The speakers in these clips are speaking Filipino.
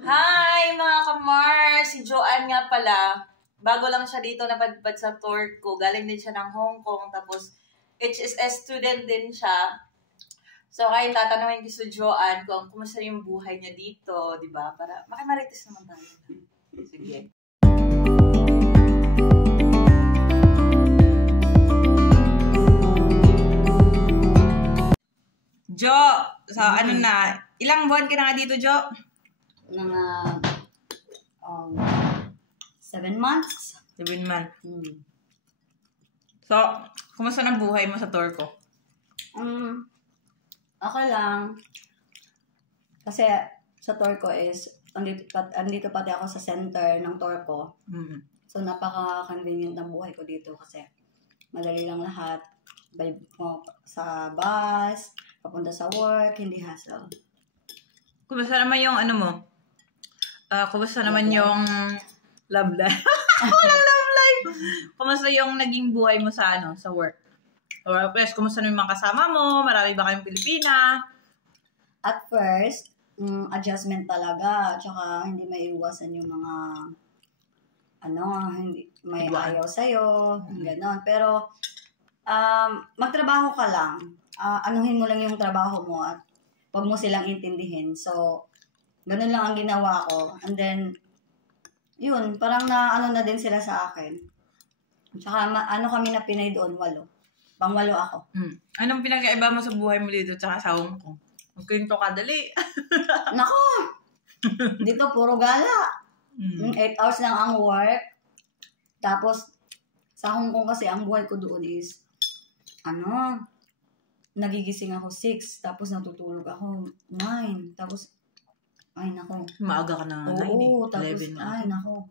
Hi mga kamar! Si Joanne nga pala. Bago lang siya dito napadpad sa tour ko. Galing din siya ng Hong Kong. Tapos HSS student din siya. So ngayon tatanungin ko si Joanne kung kumusta yung buhay niya dito. Diba? Para makimarites naman tayo. Sige. Jo! So ano na? Ilang buwan ka na nga dito, Jo? Mga 7 months. 7 months. So, kumusta na buhay mo sa tour ko? Okay lang. Kasi sa tour ko is, andito pati ako sa center ng tour ko. So, napaka-convenient ng buhay ko dito kasi madali lang lahat. Sa bus, papunta sa work, hindi hassle. Kumusta naman yung ano mo? Kumusta naman yung love life? Walang love life! Kumusta yung naging buhay mo sa sa work? Or plus, kumusta naman yung mga kasama mo? Marami ba kayong Pilipina? At first, adjustment talaga. Tsaka hindi maiiwasan yung mga hindi may ayaw sa'yo, gano'n. Pero, magtrabaho ka lang. Anuhin mo lang yung trabaho mo at huwag mo silang intindihin. So, ganun lang ang ginawa ko. And then, yun, parang na din sila sa akin. Tsaka, kami na Pinay doon, 8. Pang-8 ako. Anong pinag-aiba mo sa buhay mo dito tsaka sa Hong Kong? Magkwento ka, dali. Nako! Dito, puro gala. 8 hours lang ang work. Tapos, sa Hong Kong kasi, ang buhay ko doon is, nagigising ako 6, tapos natutulog ako 9, tapos, ay nako. Maaga ka na 9 Oo, tapos, 11 na. Ay nako.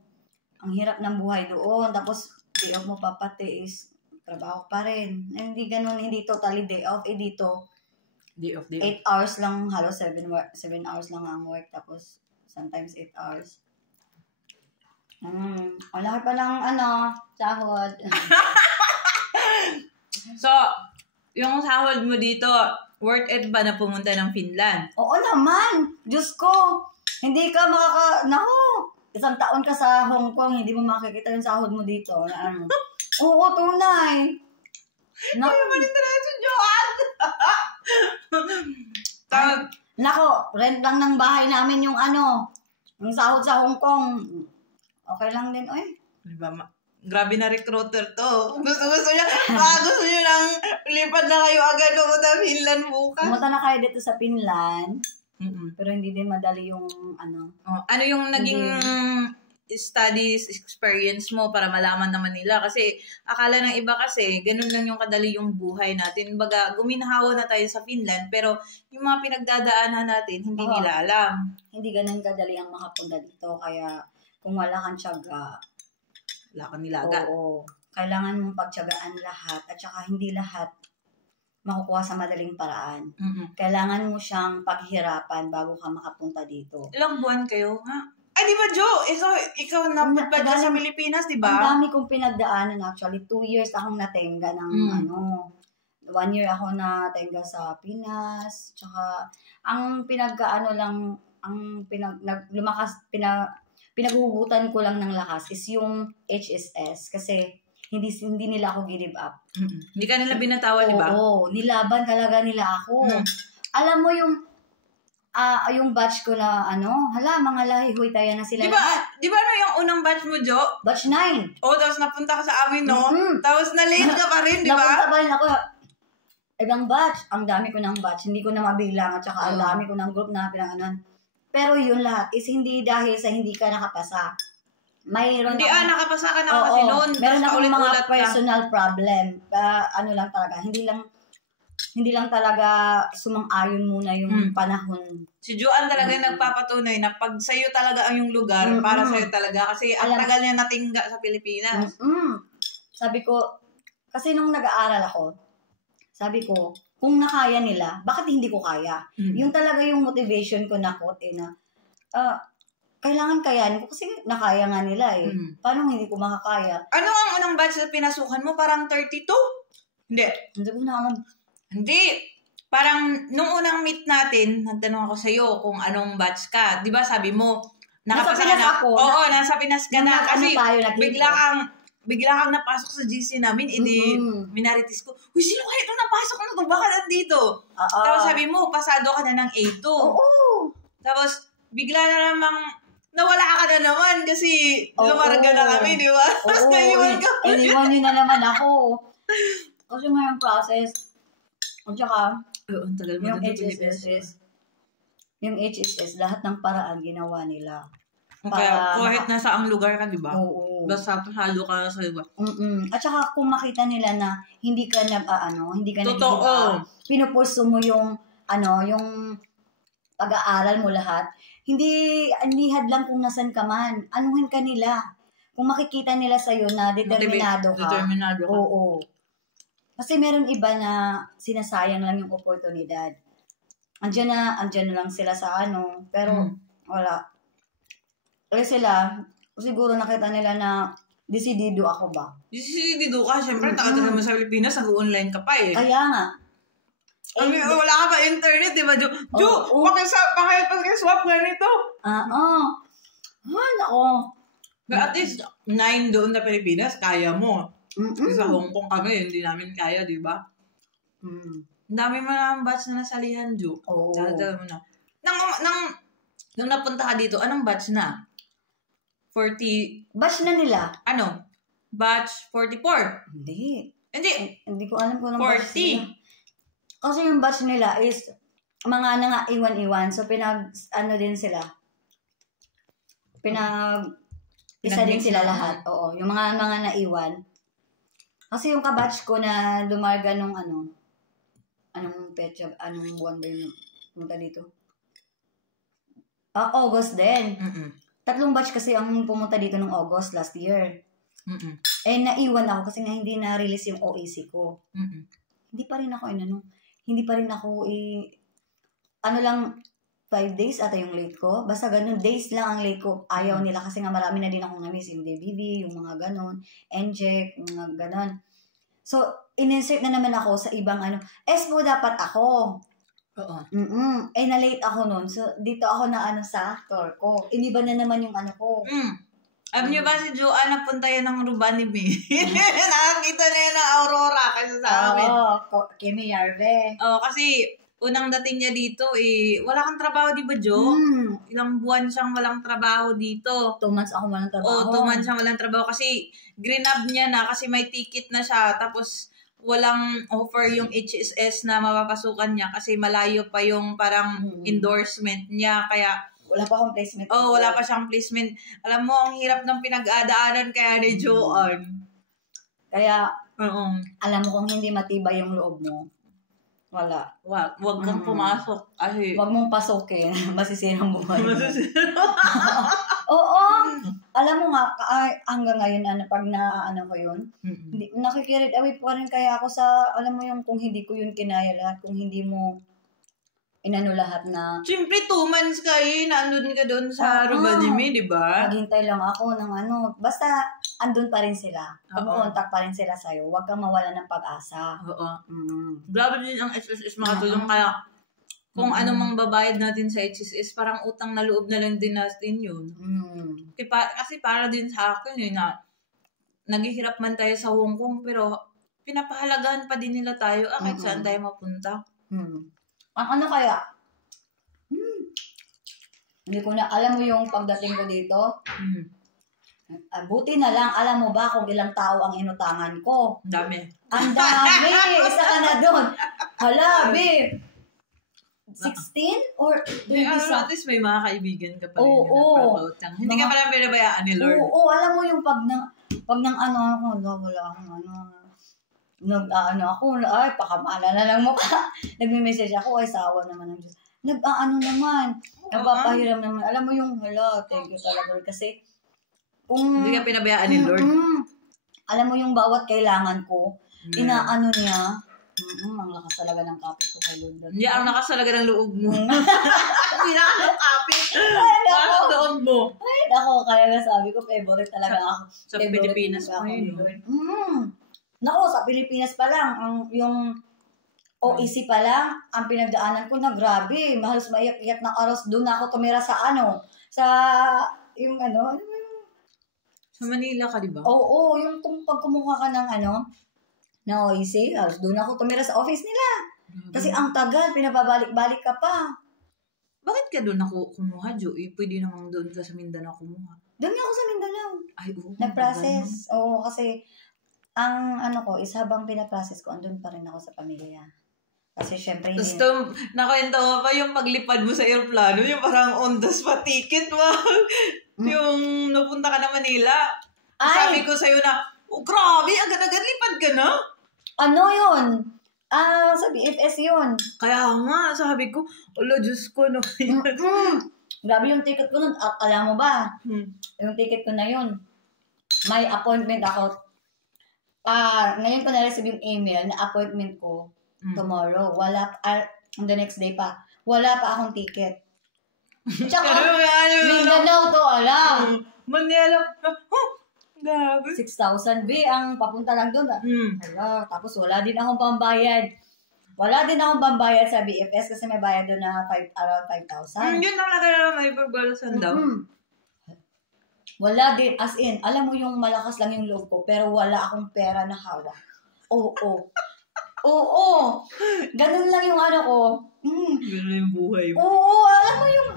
Ang hirap ng buhay doon. Tapos, day off mo pa pati is, trabaho pa rin. Hindi ganun, hindi totally day off. Dito, Day off. 8 hours lang, halos 7 hours lang ang work. Tapos, sometimes 8 hours. Wala pa lang, sahod. So, yung sahod mo dito, worth it ba na pumunta ng Finland? Oo naman! Diyos ko! Hindi ka isang taon ka sa Hong Kong, hindi mo makikita yung sahod mo dito. Oo, tunay! Ay, malit na si Joanne! Nako, rent lang ng bahay namin yung yung sahod sa Hong Kong. Okay lang din, oy. Diba, grabe na recruiter to. Gusto niya, gusto niya nang lipat na kayo agad pumunta Finland bukas. Pumunta na kayo dito sa Finland. Pero hindi din madali yung ano yung naging studies experience mo para malaman naman nila? Kasi akala ng iba kasi, ganun lang yung kadali yung buhay natin. Baga, guminhawa na tayo sa Finland, pero yung mga pinagdadaanan natin, hindi nila alam. Hindi ganun kadali ang makapunta dito. Kaya kung wala kang tiyaga, wala kang nilaga. Oo. Kailangan mong pagtiyagaan lahat at saka hindi lahat makukuha sa madaling paraan. Kailangan mo siyang paghirapan bago ka makapunta dito. Ilang buwan kayo, ha? Ay, di ba, Jo? Ikaw napunta ka sa Pilipinas, di ba? Ang dami kong pinagdaanan actually. 2 years akong natenga ng 1 year ako natenga sa Pinas. Tsaka, ang pinaghuhugutan ko lang ng lakas is yung HSS kasi hindi nila ako give up. Hindi ka nila binatawan, di ba? Oo, nilaban talaga nila ako. Alam mo yung batch ko na mga lahi-huy tayo na sila. Di ba yung unang batch mo, Jo? Batch 9. Oo, tapos napunta ka sa amin, no? Tapos na-late ka pa rin, di ba? Napunta pa rin ako. Ibang batch. Ang dami ko ng batch. Hindi ko na mabilang at saka ang dami ko ng group na pinanganan. Pero yun lahat is hindi dahil sa hindi ka nakapasa. Mayroon nakapasa ka na kasi noon. Meron akong mga personal problem. Lang talaga. Hindi lang talaga sumang-ayon muna yung panahon. Si Joanne talaga nagpapatunay na pag sa'yo talaga ang yung lugar, para sa'yo talaga. Kasi ang tagal niya natingga sa Pilipinas. Sabi ko, kasi nung nag-aaral ako, sabi ko, kung nakaya nila, bakit hindi ko kaya? Yung talaga yung motivation ko na quote kailangan kayanin ko kasi nakaya nga nila eh. Paano hindi ko makakaya? Ano ang unang batch na pinasukan mo? Parang 32? Hindi. Hindi ko na alam. Hindi. Parang, nung unang meet natin, nagtanong ako sa'yo kung anong batch ka. Di ba sabi mo, Nasa Pinas ako. Oo, nasa Pinas ka na. Kasi bigla kang napasok sa GC namin, edi minaritis ko, uy, sino kaya ito napasok na ito? Baka nandito? Tapos sabi mo, pasado ka na ng A2. Oo. Tapos, bigla na namang, nawala ka na naman kasi lumarga na kami, di ba? Tapos naiwan ka. Iniwan nyo na naman ako. Kasi nga yung process, at saka, yung HSS, lahat ng paraan ginawa nila. Kaya kahit nasa ang lugar ka, di ba? Oo. Basta pasado ka na sa iba. At saka kung makita nila na hindi ka hindi ka totoo. Pinupulso mo yung yung pag-aaral mo lahat. Hindi hadlang kung nasan ka man. Anuhin ka nila. Kung makikita nila sa'yo na determinado ka. Oo. Kasi meron iba na sinasayang lang yung oportunidad. Andiyan na lang sila sa pero wala. Kasi sila, siguro nakita nila na desidido ako ba? Desidido ka. Siyempre, nakatira mo sa Pilipinas, nag-online ka pa eh. Kaya nga. Wala ka pa internet, di ba, Jo? Pakiswap ganito. Nako. But at least, 9 doon na Pilipinas, kaya mo. Sa Hong Kong kami, hindi namin kaya, di ba? Ang dami mo na ang batch na nasalihan, Jo. Oo. Dala mo na. Nung napunta ka dito, anong batch na? 40... Batch na nila? Batch 44? Hindi. Hindi ko alam kung anong 40. Batch nila. Kasi yung batch nila is mga iwan-iwan. So, din sila. Isa din sila lahat. Oo. Yung mga naiwan. Kasi yung kabatch ko na lumarga nung anong buwan ba yun? Punta dito? August din. 3 batch kasi ang pumunta dito nung August last year. Naiwan ako kasi nga hindi na-release yung OAC ko. Hindi pa rin ako 5 days ata yung late ko. Basta ganun, days lang ang late ko. Ayaw nila kasi nga marami na din akong na-miss. Yung DBB, yung mga ganun, NJEC, yung mga ganun. So, in-insert na naman ako sa ibang ESPO dapat ako. Oo. Na-late ako nun. So, dito ako na sa tour ko. Iniba na naman yung ko. Alam niyo ba si Joanne napunta yan ng Rubanime? Nakakita na yan ng Aurora kasi sa amin. Kimi Yarve. Kasi unang dating niya dito, wala kang trabaho, di ba, Jo? Ilang buwan siyang walang trabaho dito. 2 months ako walang trabaho. 2 months siyang walang trabaho kasi grinab niya na kasi may ticket na siya. Tapos walang offer yung HSS na mapapasukan niya kasi malayo pa yung parang endorsement niya. Kaya wala pa akong placement. Wala pa siyang placement. Alam mo, ang hirap ng pinag-aadaanan kaya ni Joanne. Kaya, alam mo kung hindi matibay yung loob mo, wala. Wag kang pumasok. Wag mong pasukin. Masisirang buhay mo. Oo. Alam mo nga, hanggang ngayon, pag ko yun, nakikirit away pa rin kaya ako sa, alam mo yung kung hindi ko yun kinaya lahat, kung hindi mo lahat na... Siyempre, 2 months naandun ka doon sa Rubanime, di ba? Naghintay lang ako ng basta andun pa rin sila. Kumontak pa rin sila sa'yo. Huwag kang mawala ng pag-asa. Oo. Grabe din ang HSS makatulong. Kaya kung ano mang babayad natin sa HSS, parang utang na loob na lang din natin yun. Kasi para din sa akin na naghihirap man tayo sa Hong Kong, pero pinapahalagahan pa din nila tayo kahit saan tayo mapunta. Ang kaya? Hindi ko na, alam mo yung pagdating ko dito? Buti na lang, alam mo ba kung ilang tao ang inutangan ko? Dami. Ang dami! Isa ka na doon. Hala, babe. 16 or 20 at least may mga kaibigan ka pa rin. Hindi ka pala pinabayaan ni Lord. Oo, alam mo yung pag nang wala akong ako, pakamala na lang mukha. Nagme-message ako, sawa naman ng Diyos. Naman, napapahiram naman. Alam mo yung, thank you talaga, Lord. Kasi, hindi ka pinabayaan ni Lord. Alam mo yung bawat kailangan ko, inaano niya, ang lakas talaga ng kapit ko kay Lord. Hindi, ang lakas talaga ng loob mo. Hindi na ang kapit. Ang loob mo. Kaya sabi ko, favorite talaga ako. Sa Pilipinas pa yun. Nako, sa Pilipinas pa lang, yung OEC pa lang, ang pinagdaanan ko na grabe. Halos maiyak-iyak na oras doon ako tumira sa yung ano mo yung... Sa Manila ka, di ba? Oo, yung pag kumuha ka ng na OEC, doon ako tumira sa office nila. Kasi ang tagal, pinababalik-balik ka pa. Bakit ka doon ako kumuha, Jo? Pwede namang doon ka sa Mindanao kumuha. Doon nga ako sa Mindanao. Ay, oo. Nag-process. Oo, kasi ang is habang pinaprocess ko, andun pa rin ako sa pamilya. Kasi syempre hindi... Tapos nakwento mo pa yung paglipad mo sa aeroplano, yung parang on the spot ticket mo. Yung napunta ka na Manila. Sabi ko sa'yo na, oh grabe, agad-agad lipad ka na. Ano yun? Sa BFS yun. Kaya nga, sabi ko, ala, Diyos ko, no. Grabe yung ticket ko nun. Alam mo ba? Yung ticket ko na yun. May appointment ako. Ngayon ko na-receive yung email na appointment ko tomorrow. The next day pa. Wala pa akong ticket. Tsaka, Mindanao to, alam. Manila. Gabi. 6,000 B ang papunta lang doon. Hala, tapos wala din akong pambayad. Wala din akong pambayad sa BFS kasi may bayad doon na around 5,000. Yun ang nakilala may pagbalasan daw. Wala din, as in, alam mo yung malakas lang yung loob ko, pero wala akong pera na hawak. Oo. Ganun lang yung ko. Ganun yung buhay mo. Oo, alam mo yung,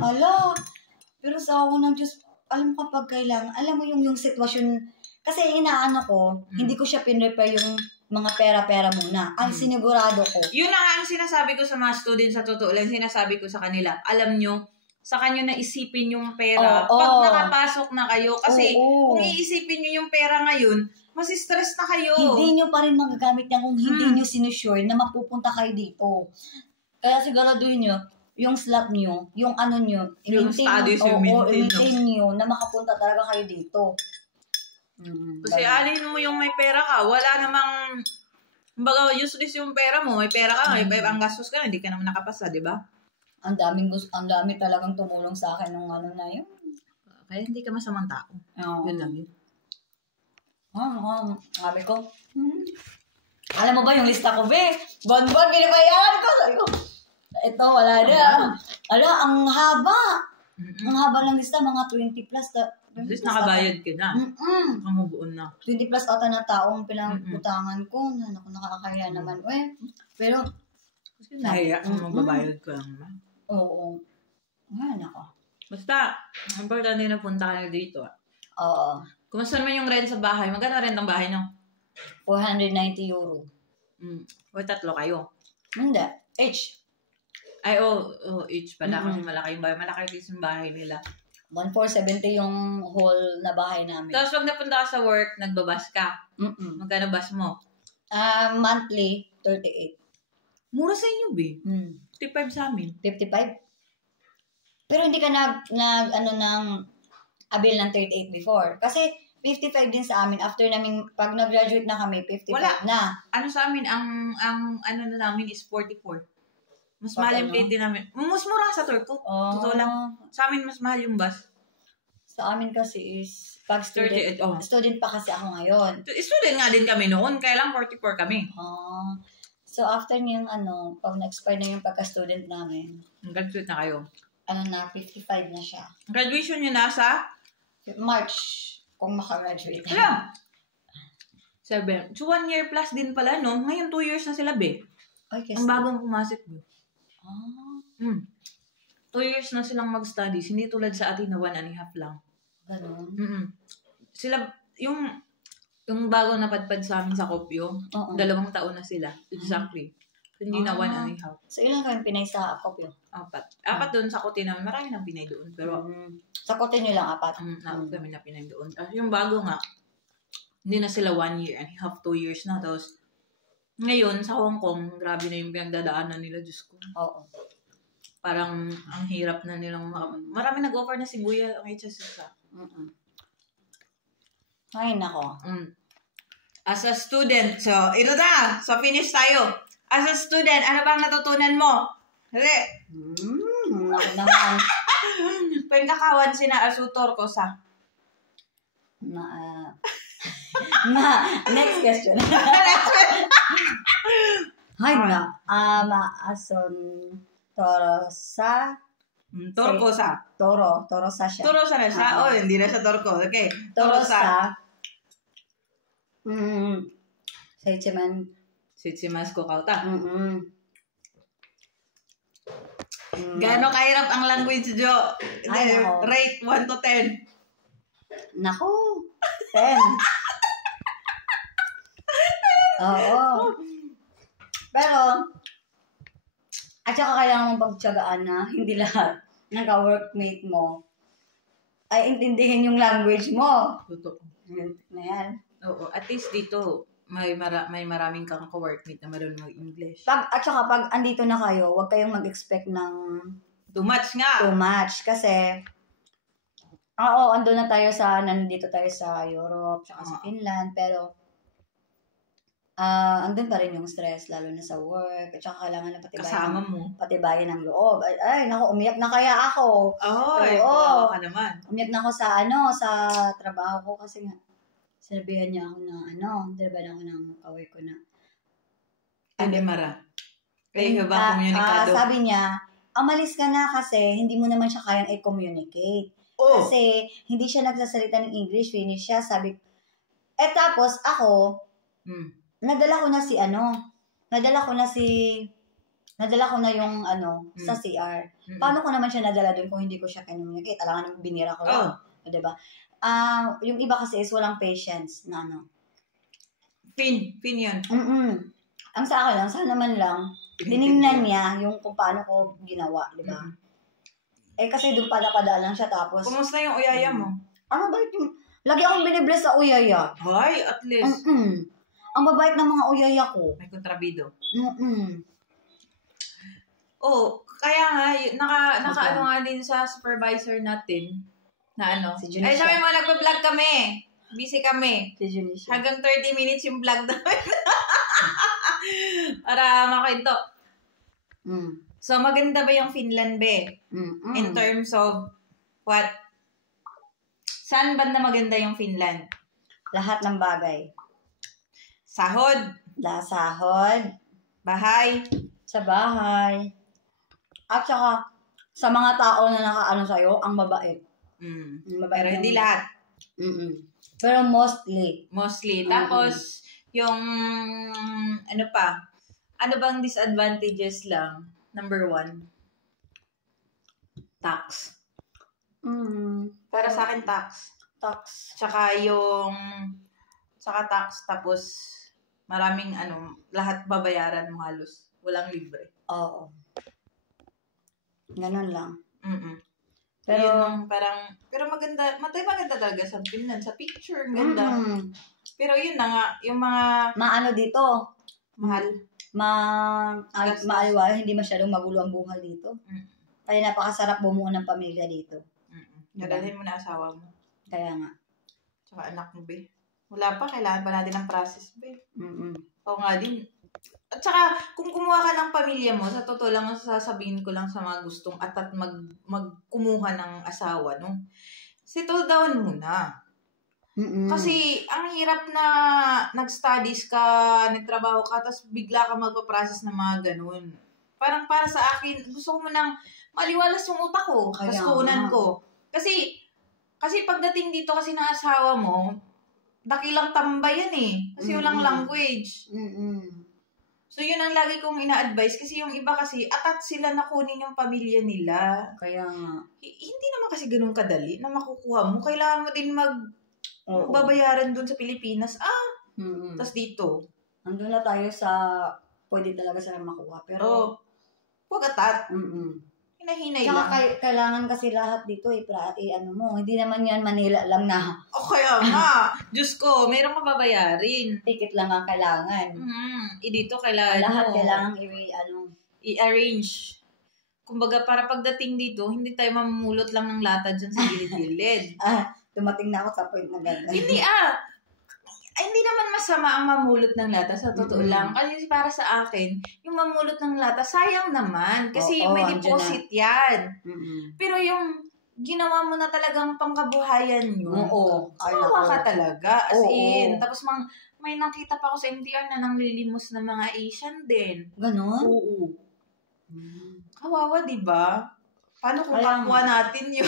pero sa ako ng Diyos, alam mo kapag kailangan, alam mo yung sitwasyon, kasi hindi ko siya pinrepair yung mga pera-pera muna. Ang sinigurado ko. Yun na ang sinasabi ko sa mga students, sa totoo lang, sinasabi ko sa kanila, alam nyo, sa kanyo na isipin yung pera pag nakapasok na kayo. Kasi kung iisipin nyo yung pera ngayon, masistress na kayo. Hindi nyo pa rin magagamit yan kung hindi nyo sinusure na mapupunta kayo dito. Kaya siguraduhin nyo, yung slot nyo, yung nyo, yung studies yung i-maintain nyo na makapunta talaga kayo dito. Kasi alin mo yung may pera ka, wala namang, baga useless yung pera mo, may pera ka, may ang gastos ka, hindi ka naman nakapasa, di ba? Ang dami talagang tumulong sa akin nung na yun. Kaya hindi ka masamang tao. Yun lang yun. Sabi ko, alam mo ba yung lista ko, be? Buwan-buwan, binabayaran ko. Sabi ko, ito, wala na. Ang haba. Ang haba ng lista, mga 20 plus. At least nakabayad ka na. Kamubuon na. 20 plus ata na taong pinag-utangan ko. Nakakaya naman. Pero, kasi nahiya kung magbabayad ko lang naman. Oo. Ngayon ako. Basta, importante na punta ka dito. Oo. Kumusta naman yung rent sa bahay? Magkano rent ang bahay, no? 490 euro. O, 3 kayo? Hindi. Each. Ay, each pala. Kasi malaki yung bahay. Malaki yung bahay nila. 1,470 yung whole na bahay namin. Tapos pag napunta ka sa work, nagbabas ka. Magkano bus mo? Monthly, 38. Mura sa inyo, be. 55 sa amin. 55? Pero hindi ka ng abil ng 38 before. Kasi 55 din sa amin. After namin, pag nag-graduate na kami, 55 na. Ano sa amin, ang na namin is 44. Mas mahal yung payday namin. Mas mura sa Turco. Totoo lang. Sa amin, mas mahal yung bus. Sa amin kasi is, pag student, student pa kasi ako ngayon. Student nga din kami noon, kaya lang 44 kami. So, after yung pag na-expire na yung pagka-student namin. Graduate na kayo? 55 na siya. Graduation nyo nasa? March, kung makagraduate. Alam! 7. So, 1 year plus din pala, no? Ngayon, 2 years na sila, be. Ang bagong pumasok, be. 2 years na silang mag-studies. Hindi tulad sa atin na 1.5 lang. Ganun? Sila, yung bago napadpad sa amin sa Kopyo, 2 taon na sila. Exactly. Hindi na 1.5. So, ilan kayong Pinay sa Kopyo? 4 doon sa Kote namin. Marami ng Pinay doon. Pero, sa Kote nyo lang, 4? Kami na Pinay doon. Yung bago nga, hindi na sila 1 year and a half, 2 years na. Tapos, ngayon, sa Hong Kong, grabe na yung pinagdadaanan nila, Diyos ko. Oo. Parang, ang hirap na nilang marami nag-offer na si Buya ang HSS. Ay, nako. As a student, so, ito na! So, finish tayo. As a student, ano bang natutunan mo? Hali! Ako naman. Pagkakawan sina Asutor ko sa... Next question. Hay na. Maason toro sa Torkosa. Torosa siya. Torosa na siya? Hindi na siya Torko. Okay. Torosa. Seichiman. Seichimas kokauta. Gaano kahirap ang language, Jo? Rate 1 to 10. Naku, 10. Oo. Pero, at saka kailangan mong pagtsagaan na hindi lahat ng ka-workmate mo ay intindihin yung language mo. Totoo. Na yan. Oo, at least dito, may maraming kang ka-workmate na marunong mag-English. At saka pag andito na kayo, huwag kayong mag-expect ng too much nga. Too much. Kasi, nandito tayo sa Europe, tsaka sa Finland, pero andun pa rin yung stress, lalo na sa work, at saka kailangan na patibayan ng loob. Ay, naku, umiyak na kaya ako. Oo, ka naman. Umiyak na ako sa trabaho ko kasi nga, sinabihan niya ako sinabihan ako ng kaway ko na. Mara? Kayo ba komunikado? Sabi niya, umalis ka na kasi hindi mo naman siya kayang i-communicate. Kasi hindi siya nagsasalita ng English, finish siya, sabi. Tapos ako, nadala ko na yung sa CR. Paano ko naman siya nadala doon kung hindi ko siya communicate? Alangan binira ko lang. Diba? Yung iba kasi is walang patience na Pin yun. Ang sa akin lang, sana man lang, tinignan niya yung kung paano ko ginawa, diba? Kasi doon padaan lang siya tapos. Kumusta yung uyaya mo? Bakit yung, lagi akong binibless sa uyaya. Ay, at least. Ang babait ng mga uyaya ko. May kontrabido. Kaya nga, naka nga din sa supervisor natin, na si Junisha. Sabi mo, nagpa-vlog kami. Busy kami. Si Junisha. Hanggang 30 minutes yung vlog namin. Para makainto. So, maganda ba yung Finland, be? In terms of what? Saan ba na maganda yung Finland? Lahat ng bagay. Sahod. Sahod. Bahay. Sa bahay. At saka, sa mga tao na nakaano sa'yo, ang mabait. Pero hindi lahat. Pero mostly. Tapos, yung, ano bang disadvantages lang? Number 1. Tax. Para sa akin, tax. Tsaka tax, tapos maraming lahat babayaran mo halos. Walang libre. Oo. Ganun lang. Pero maganda talaga sa Finland. Sa picture, ganda. Pero yun na nga, yung mga... Maano dito? Mahal. Maaliwa, hindi masyadong magulo ang buhay dito. Kaya napakasarap bumuo ng pamilya dito. Nadalhin mo na asawa mo. Kaya nga. Tsaka anak mo, be. Wala pa, kailangan pa natin ng process, be. Oo nga din. At saka, kung kumuha ka ng pamilya mo, sa totoo lang, sasabihin ko lang sa mga gustong magkumuha ng asawa, no? Settle down muna. Kasi, ang hirap na nag-studies ka, nagtrabaho ka, tapos bigla ka magpa-process ng mga ganun. Parang para sa akin, gusto ko munang maliwalas yung utak ko, tapos kunan ko. Kasi pagdating dito kasi ng asawa mo, dakilang tambay yan eh. Kasi walang language. So, yun ang lagi kong ina-advise. Kasi yung iba kasi, attached sila na kunin yung pamilya nila. Kaya nga. Hindi naman kasi ganun kadali na makukuha mo. Kailangan mo din babayaran dun sa Pilipinas. Tapos dito. Andun na tayo sa pwede talaga sila makuha. Pero, huwag atat. Hinahinay lang. Saka kailangan kasi lahat dito hindi naman yan Manila lang na. Kaya nga. Diyos ko, meron ka babayarin. Ticket lang ang kailangan. Dito kailangan lahat kailangan i-arrange. Kumbaga, para pagdating dito, hindi tayo mamulot lang ng lata dyan sa gilid-gilid. Dumating na ako sa point na ganda. Hindi naman masama ang mamulot ng lata, sa totoo lang. Kasi para sa akin, yung mamulot ng lata, sayang naman. Kasi may deposit yan. Pero yung ginawa mo na talagang pangkabuhayan nyo, kawawa ka talaga. As in, tapos may nakita pa ako sa MTR na nanglilimos ng mga Asian din. Ganon? Oo. Kawawa, diba? Paano kung kapwa natin yun?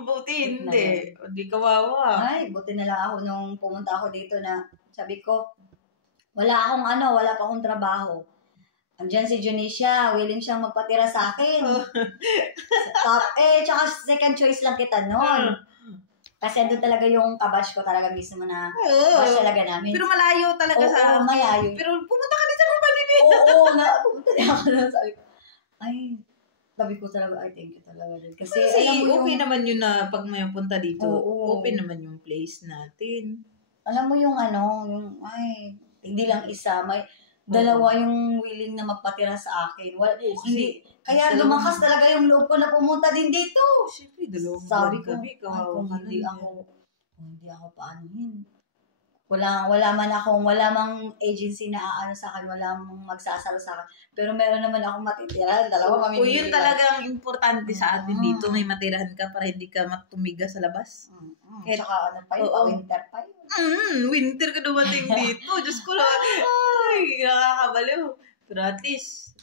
Buti hindi. Di kawawa. Ay, buti na lang ako nung pumunta ako dito na sabi ko, wala pa akong trabaho. Andiyan si Junicia, willing siyang magpatira sa akin. Tsaka second choice lang kita noon. Kasi doon talaga yung kabash ko talaga mismo na bash talaga namin. Pero malayo talaga sa akin. Malayo. Pero pumunta ka din sa company. Pumunta din ako na sabi ko talaga, thank you talaga. Kasi alam mo okay naman yun na pag may punta dito, open naman yung place natin. Alam mo yung hindi lang isa, may dalawa yung willing na magpatira sa akin. Hindi, kaya lumakas talaga yung loob ko na pumunta din dito. Siyempre, dalawang sabi ko, hindi ako paanuhin. Wala mang agency na aano sa akin, wala mang magsasalo sa akin. Pero meron naman akong matitira, dalawa mamimili. Yun talagang importante sa atin dito, may matirahan ka para hindi ka matumiga sa labas. Tsaka winter pa yun. Winter ka dumating dito. Diyos ko lang. Ay, nakakabaliw. Pero at least,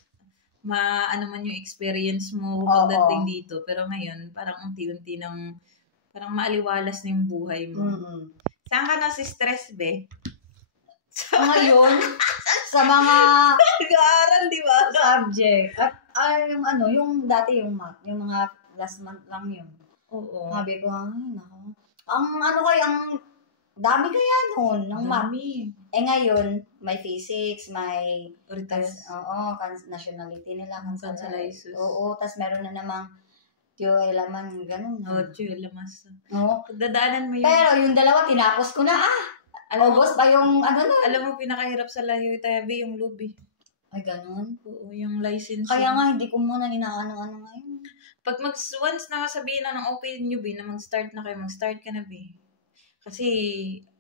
man yung experience mo pagdating dito. Pero ngayon, parang unti-unti parang maaliwalas na yung buhay mo. Saan ka na si stress, be? Ngayon, sa mga nag-aaral, di ba? Subject. At yung dati yung math, yung mga last month lang yun. Oo. Sabi ko, nako. Ang dami kaya noon ng mami. Ngayon, may physics, may nationality nila. Consolidated. Oo, tas meron na namang Laman, ganun. Lamas. Oo. Pagdadaanan mo yun. Pero yung dalawa, tinapos ko na August pa yung Alam mo, pinakahirap sa layo tabi yung lobby. Ay, ganun? Oo, yung licensing. Kaya nga, hindi ko muna inaano-ano ngayon. Pag once na sabihin na ng open nyo, B, na mag-start na kayo, mag-start ka na, B. Kasi,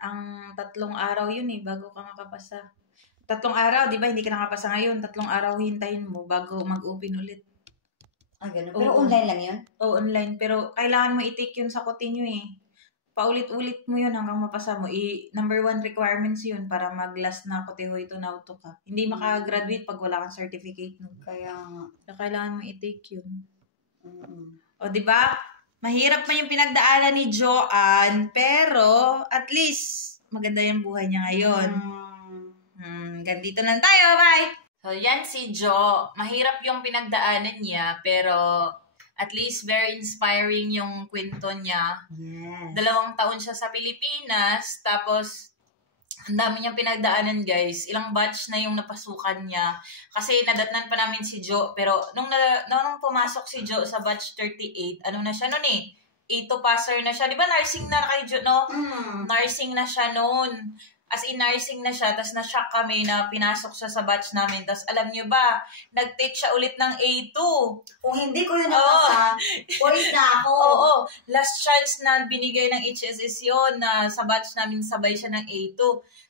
ang 3 araw yun bago ka makapasa. 3 araw, di ba, hindi ka nakapasa ngayon. 3 araw hintayin mo bago mag-open ulit. Ganun. Pero online lang yun? Oo, online. Pero kailangan mo i-take yun sa continue Paulit-ulit mo yun hanggang mapasa mo. Number 1 requirements yun para mag-last na koteho ito na auto ka. Hindi makagraduate pag wala kang certificate nun. Kaya nga. Kailangan mo i-take yun. O, di ba? Mahirap man yung pinagdaanan ni Joanne, pero at least maganda yung buhay niya ngayon. Ganito lang tayo. Bye! So, yan si Jo. Mahirap yung pinagdaanan niya, pero at least very inspiring yung kwento niya. Yes. 2 taon siya sa Pilipinas, tapos ang dami niyang pinagdaanan, guys. Ilang batch na yung napasukan niya. Kasi nadatnan pa namin si Jo, pero nung pumasok si Jo sa batch 38, na siya nun A2 passer na siya. Di ba nursing na kay Jo, no? Nursing na siya noon. As in, nursing na siya, tapos na-shock kami na pinasok siya sa batch namin. Tapos alam nyo ba, nag-take siya ulit ng A2. Kung hindi ko yun napasa, boys na ako. Oo, last chance na binigay ng HSS yun, na sa batch namin sabay siya ng A2.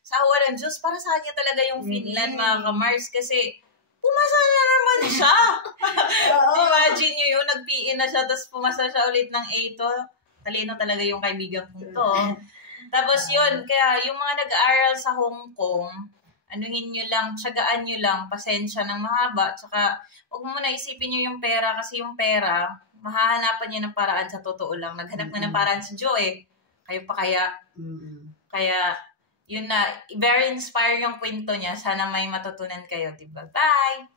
Sa awa ng Diyos, para sa kanya talaga yung Finland, mga kamars, kasi pumasa na naman siya. Imagine nyo yun, nag-PE na siya, tapos pumasa siya ulit ng A2. Talino talaga yung kaibigan kong to. Tapos yun, kaya yung mga nag-aaral sa Hong Kong, anuhin nyo lang, tiyagaan nyo lang, pasensya ng mahaba, tsaka huwag mo na isipin nyo yung pera, kasi yung pera, mahahanapan nyo ng paraan sa totoo lang. Naghanap na ng paraan si Jo Kayo pa kaya? Kaya, yun na, very inspiring yung kwento niya. Sana may matutunan kayo, diba? Bye!